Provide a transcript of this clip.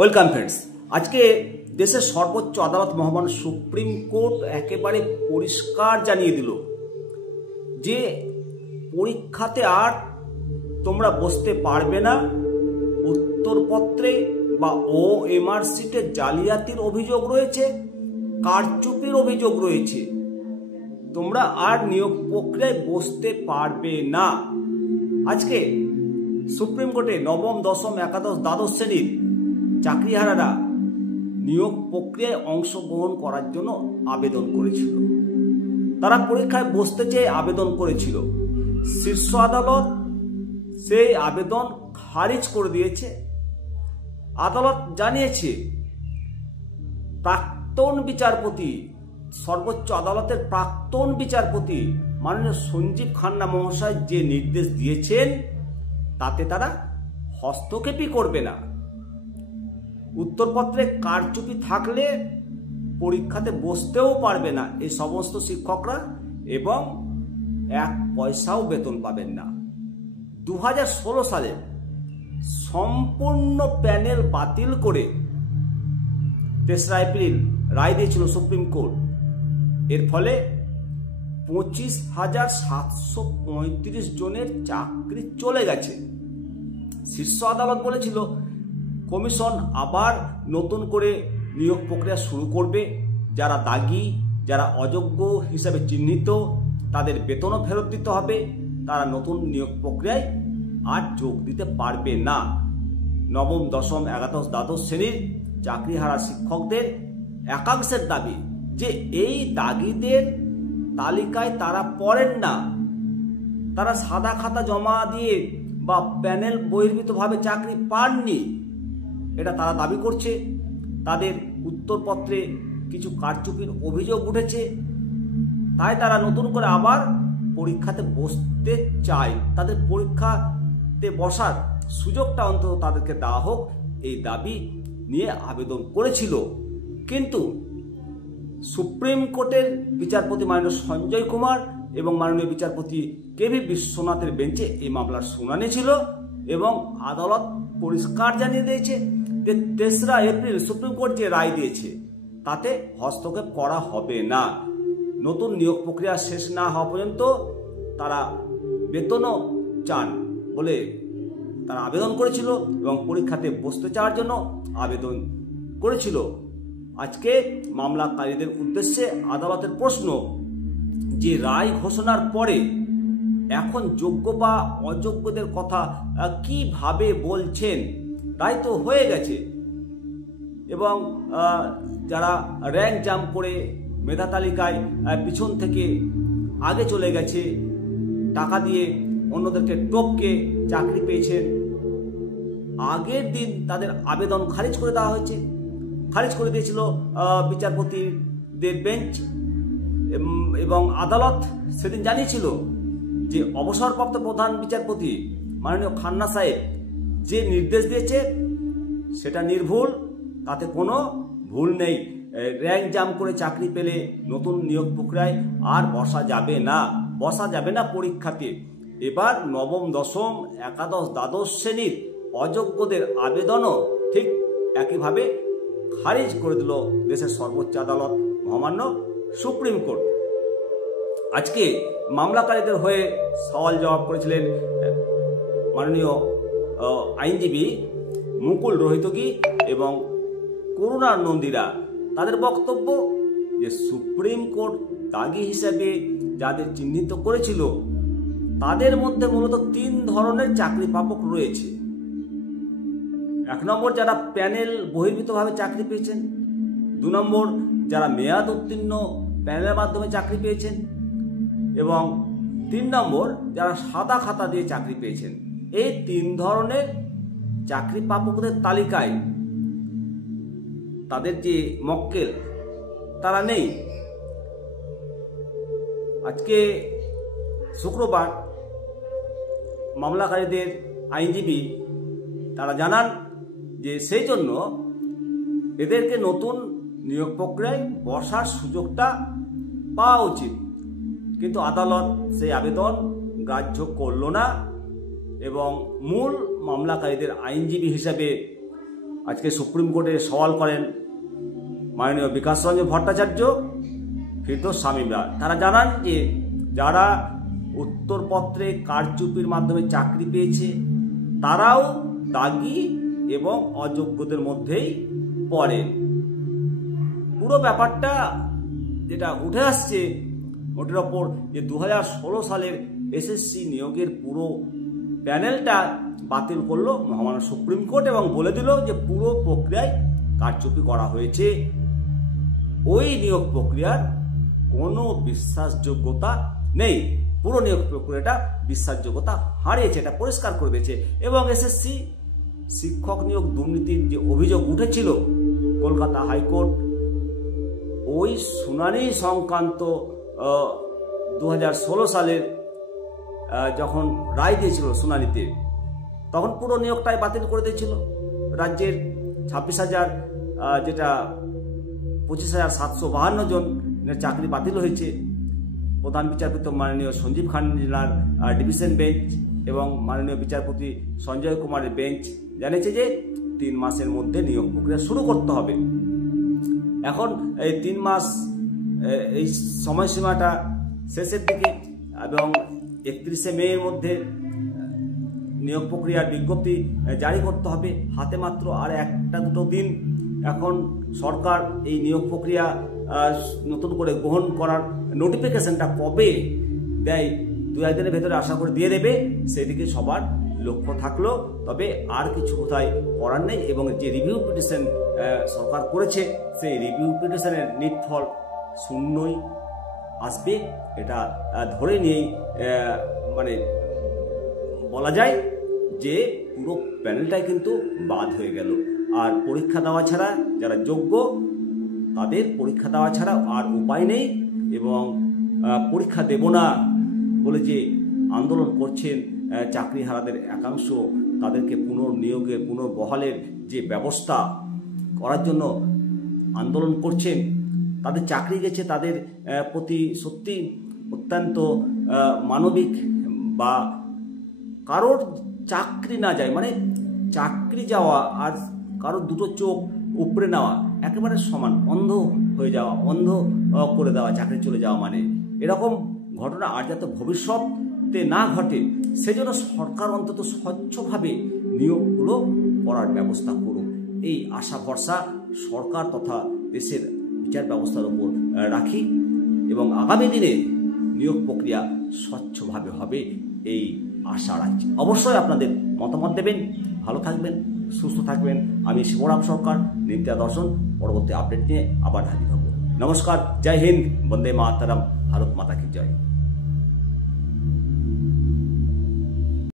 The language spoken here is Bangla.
Welcome friends. আজকে দেশের সর্বোচ্চ আদালত মহামান্য সুপ্রিম কোর্ট একেবারে পরিষ্কার জানিয়ে দিল যে পরীক্ষাতে আর তোমরা বসতে পারবে না। উত্তরপত্রে বা OMR শিটে জালিয়াতির অভিযোগ রয়েছে, কারচুপির অভিযোগ রয়েছে, তোমরা আর নিয়োগ প্রক্রিয়ায় বসতে পারবে না। আজকে সুপ্রিম কোর্টে নবম, দশম, একাদশ, দ্বাদশ শ্রেণীর চাকরিহারারা নিয়োগ প্রক্রিয়ায় অংশগ্রহণ করার জন্য আবেদন করেছিল। তারা পরীক্ষায় বসতে চেয়ে আবেদন করেছিল। শীর্ষ আদালত সেই আবেদন খারিজ করে দিয়েছে। আদালত জানিয়েছে প্রাক্তন বিচারপতি, সর্বোচ্চ আদালতের প্রাক্তন বিচারপতি মাননীয় সঞ্জীব খান্না মহাশয় যে নির্দেশ দিয়েছেন তাতে তারা হস্তক্ষেপই করবে না। উত্তরপত্রে কারচুপি থাকলে পরীক্ষাতে বসতেও পারবে না এই সমস্ত শিক্ষকরা, এবং 1 পয়সাও বেতন পাবেন না। 2016 সালে সম্পূর্ণ প্যানেল বাতিল করে 3রা এপ্রিল রায় দিয়েছিল সুপ্রিম কোর্ট। এর ফলে 25,735 জনের চাকরি চলে গেছে। শীর্ষ আদালত বলেছিল কমিশন আবার নতুন করে নিয়োগ প্রক্রিয়া শুরু করবে। যারা দাগী, যারা অযোগ্য হিসাবে চিহ্নিত, তাদের বেতনও ফেরত দিতে হবে। তারা নতুন নিয়োগ প্রক্রিয়ায় আর যোগ দিতে পারবে না। নবম, দশম, একাদশ, দ্বাদশ শ্রেণীর চাকরিহারা শিক্ষকদের একাংশের দাবি যে এই দাগীদের তালিকায় তারা পড়েন না। তারা সাদা খাতা জমা দিয়ে বা প্যানেল বহির্ভূতভাবে চাকরি পাননি, এটা তারা দাবি করছে। তাদের উত্তরপত্রে কিছু কারচুপির অভিযোগ উঠেছে, তাই তারা নতুন করে আবার পরীক্ষাতে বসতে চায়। তাদের পরীক্ষাতে বসার সুযোগটা অন্তত তাদেরকে দেওয়া হোক, এই দাবি নিয়ে আবেদন করেছিল। কিন্তু সুপ্রিম কোর্টের বিচারপতি মাননীয় সঞ্জয় কুমার এবং মাননীয় বিচারপতি KV বিশ্বনাথের বেঞ্চে এই মামলার শুনানি ছিল, এবং আদালত পরিষ্কার জানিয়ে দিয়েছে যে 3রা এপ্রিল সুপ্রিম কোর্ট যে রায় দিয়েছে তাতে হস্তক্ষেপ করা হবে না। নতুন নিয়োগ প্রক্রিয়া শেষ না হওয়া পর্যন্ত তারা বেতনও চান বলে তারা আবেদন করেছিল এবং পরীক্ষাতে বসতে চাওয়ার জন্য আবেদন করেছিল। আজকে মামলাকারীদের উদ্দেশ্যে আদালতের প্রশ্ন যে রায় ঘোষণার পরে এখন যোগ্য বা অযোগ্যদের কথা কিভাবে বলছেন? রায় তো হয়ে গেছে, এবং যারা র্যাঙ্ক জাম্প করে মেধা তালিকায় পিছন থেকে আগে চলে গেছে, টাকা দিয়ে অন্যদেরকে টপকে চাকরি পেয়েছেন, আগের দিন তাদের আবেদন খারিজ করে দেওয়া হয়েছে। খারিজ করে দিয়েছিল বিচারপতিদের বেঞ্চ, এবং আদালত সেদিন জানিয়েছিল যে অবসরপ্রাপ্ত প্রধান বিচারপতি মাননীয় খান্না সাহেব যে নির্দেশ দিয়েছে সেটা নির্ভুল, তাতে কোনো ভুল নেই। র্যাঙ্ক জাম্প করে চাকরি পেলে নতুন নিয়োগ প্রক্রিয়ায় আর বসা যাবে না পরীক্ষাতে। এবার নবম, দশম, একাদশ, দ্বাদশ শ্রেণীর অযোগ্যদের আবেদনও ঠিক একইভাবে খারিজ করে দিল দেশের সর্বোচ্চ আদালত মহামান্য সুপ্রিম কোর্ট। আজকে মামলাকারীদের হয়ে সওয়াল জবাব করেছিলেন মাননীয় আইনজীবী মুকুল রোহিতগী এবং করুণা নন্দীরা। তাদের বক্তব্য যে সুপ্রিম কোর্ট দাগী হিসেবে যাদের চিহ্নিত করেছিল তাদের মধ্যে মূলত 3 ধরনের চাকরি প্রাপক রয়েছে। 1 নম্বর যারা প্যানেল বহির্ভূতভাবে চাকরি পেয়েছেন, 2 নম্বর যারা মেয়াদ উত্তীর্ণ প্যানেলের মাধ্যমে চাকরি পেয়েছেন, এবং 3 নম্বর যারা সাদা খাতা দিয়ে চাকরি পেয়েছেন। এই 3 ধরনের চাকরি প্রাপকদের তালিকায় তাদের যে মক্কেল তারা নেই। আজকে শুক্রবার মামলাকারীদের আইনজীবী তারা জানান যে সেই জন্য এদেরকে নতুন নিয়োগ প্রক্রিয়ায় বসার সুযোগটা পাওয়া উচিত, কিন্তু আদালত সেই আবেদন গ্রাহ্য করল না এবং মূল মামলাকারীদের আইনজীবী হিসাবে আজকে সুপ্রিম কোর্টে সওয়াল করেন মাননীয় বিকাশ রঞ্জন ভট্টাচার্য, ফিরদৌস শামীমরা। তারা জানান যে যারা উত্তরপত্রে কারচুপির মাধ্যমে চাকরি পেয়েছে তারাও দাগি এবং অযোগ্যদের মধ্যেই পড়ে। পুরো ব্যাপারটা যেটা উঠে আসছে ওটার ওপর যে 2016 সালের এসএসসি নিয়োগের পুরো প্যানেলটা বাতিল করলো মহামান্য সুপ্রিম কোর্ট এবং বলে দিল যে পুরো প্রক্রিয়ায় কারচুপি করা হয়েছে। ওই নিয়োগ প্রক্রিয়ার কোনো বিশ্বাসযোগ্যতা নেই, পুরো নিয়োগ প্রক্রিয়াটা বিশ্বাসযোগ্যতা হারিয়েছে, এটা পরিষ্কার করে দিয়েছে। এবং এসএসসি শিক্ষক নিয়োগ দুর্নীতির যে অভিযোগ উঠেছিল কলকাতা হাইকোর্ট, ওই শুনানি সংক্রান্ত 2016 সালের যখন রায় দিয়েছিল শুনানিতে, তখন পুরো নিয়োগটাই বাতিল করে দিয়েছিল। রাজ্যের 26,000 যেটা 25,752 জনের চাকরি বাতিল হয়েছে। প্রধান বিচারপতি মাননীয় সঞ্জীব খান্নার ডিভিশন বেঞ্চ এবং মাননীয় বিচারপতি সঞ্জয় কুমারের বেঞ্চ জানিয়েছে যে 3 মাসের মধ্যে নিয়োগ প্রক্রিয়া শুরু করতে হবে। এখন এই 3 মাস এই সময়সীমাটা শেষের দিকে এবং 31শে মে এর মধ্যে নিয়োগ প্রক্রিয়ার বিজ্ঞপ্তি জারি করতে হবে। হাতে মাত্র আর 1-2 দিন। এখন সরকার এই নিয়োগ প্রক্রিয়া নতুন করে গ্রহণ করার নোটিফিকেশনটা কবে দেয়, 2-1 দিনের ভেতরে আশা করে দিয়ে দেবে, সেদিকে সবার লক্ষ্য থাকলো। তবে আর কিছু কোথায় করার নেই এবং যে রিভিউ পিটিশন সরকার করেছে সেই রিভিউ পিটিশনের নিটফল শূন্যই আসবে, এটা ধরে নিয়েই মানে বলা যায় যে পুরো প্যানেলটাই কিন্তু বাদ হয়ে গেল। আর পরীক্ষা দেওয়া ছাড়া যারা যোগ্য তাদের পরীক্ষা দেওয়া ছাড়া আর উপায় নেই। এবং পরীক্ষা দেব না বলে যে আন্দোলন করছেন চাকরিহারাদের একাংশ, তাদেরকে পুনর্নিয়োগের পুনর্বহালের যে ব্যবস্থা করার জন্য আন্দোলন করছেন, তাদের চাকরি গেছে, তাদের প্রতি সত্যি অত্যন্ত মানবিক। বা কারোর চাকরি না যায় মানে চাকরি যাওয়া আর কারোর দুটো চোখ উপড়ে নেওয়া একেবারে সমান, অন্ধ হয়ে যাওয়া, অন্ধ করে দেওয়া, চাকরি চলে যাওয়া মানে এরকম ঘটনা আর যাতে ভবিষ্যতে না ঘটে সেজন্য সরকার অন্তত স্বচ্ছভাবে নিয়োগগুলো করার ব্যবস্থা করুক, এই আশা ভরসা সরকার তথা দেশের বিচার ব্যবস্থার উপর রাখি। এবং আগামী দিনে নিয়োগ প্রক্রিয়া স্বচ্ছভাবে হবে এই আশা রাখছি। অবশ্যই আপনাদের মতামত দেবেন। ভালো থাকবেন, সুস্থ থাকবেন। আমি শিবরাম সরকার, নিত্যা দর্শন। পরবর্তী আপডেট নিয়ে আবার হাজির হব। নমস্কার, জয় হিন্দ, বন্দে মাতরম, ভারত মাতা কি জয়।